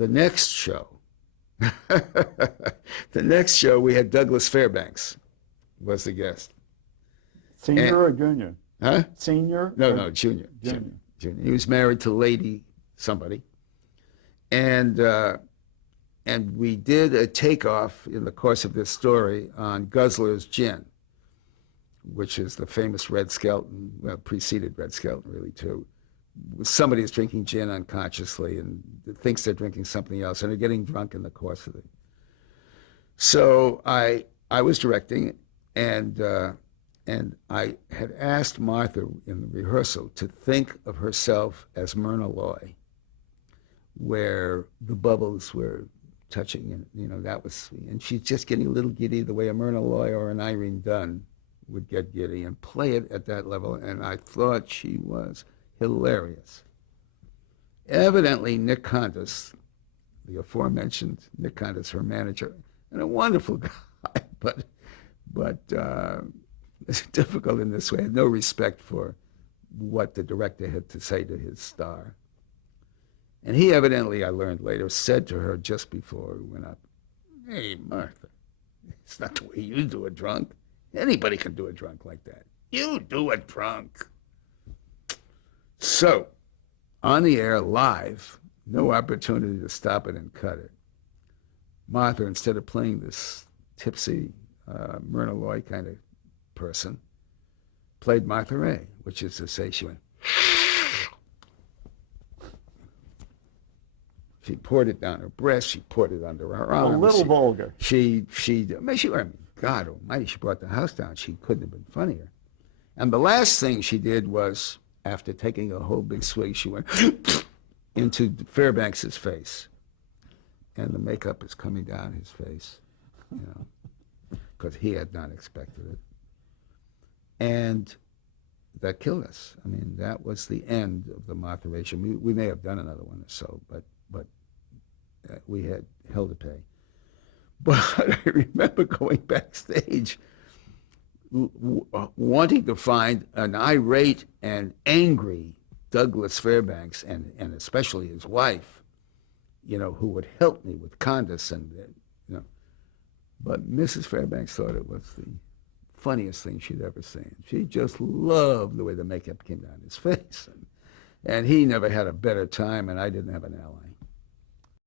The next show, the next show, we had Douglas Fairbanks was the guest. Senior or junior? Huh? Senior? No, junior. Junior. He was married to Lady somebody. And we did a takeoff in the course of this story on Guzzlers gin, which is the famous Red Skelton, well, preceded Red Skelton really too. Somebody is drinking gin unconsciously and thinks they're drinking something else and are getting drunk in the course of it. So I was directing it, and I had asked Martha in the rehearsal to think of herself as Myrna Loy, where the bubbles were touching, and that was, and she's just getting a little giddy the way a Myrna Loy or an Irene Dunn would get giddy, and play it at that level. And I thought she was hilarious. Evidently, Nick Condas, the aforementioned Nick Condas, her manager, and a wonderful guy, but it's difficult in this way. I had no respect for what the director had to say to his star. And he evidently, I learned later, said to her just before we went up, "Hey, Martha, it's not the way you do a drunk. Anybody can do a drunk like that. You do a drunk." So, on the air, live, no opportunity to stop it and cut it. Martha, instead of playing this tipsy Myrna Loy kind of person, played Martha Raye, which is to say she went, she poured it down her breast, she poured it under her arm. A little vulgar. God almighty, she brought the house down. She couldn't have been funnier. And the last thing she did was, after taking a whole big swig, she went into Fairbanks's face. And the makeup is coming down his face, because he had not expected it. And that killed us. I mean, that was the end of the Martha Raye Show. We may have done another one or so, but we had hell to pay. But I remember going backstage wanting to find an irate and angry Douglas Fairbanks, and especially his wife, who would help me with Condas, but Mrs. Fairbanks thought it was the funniest thing she'd ever seen. She just loved the way the makeup came down his face, and he never had a better time, and I didn't have an ally.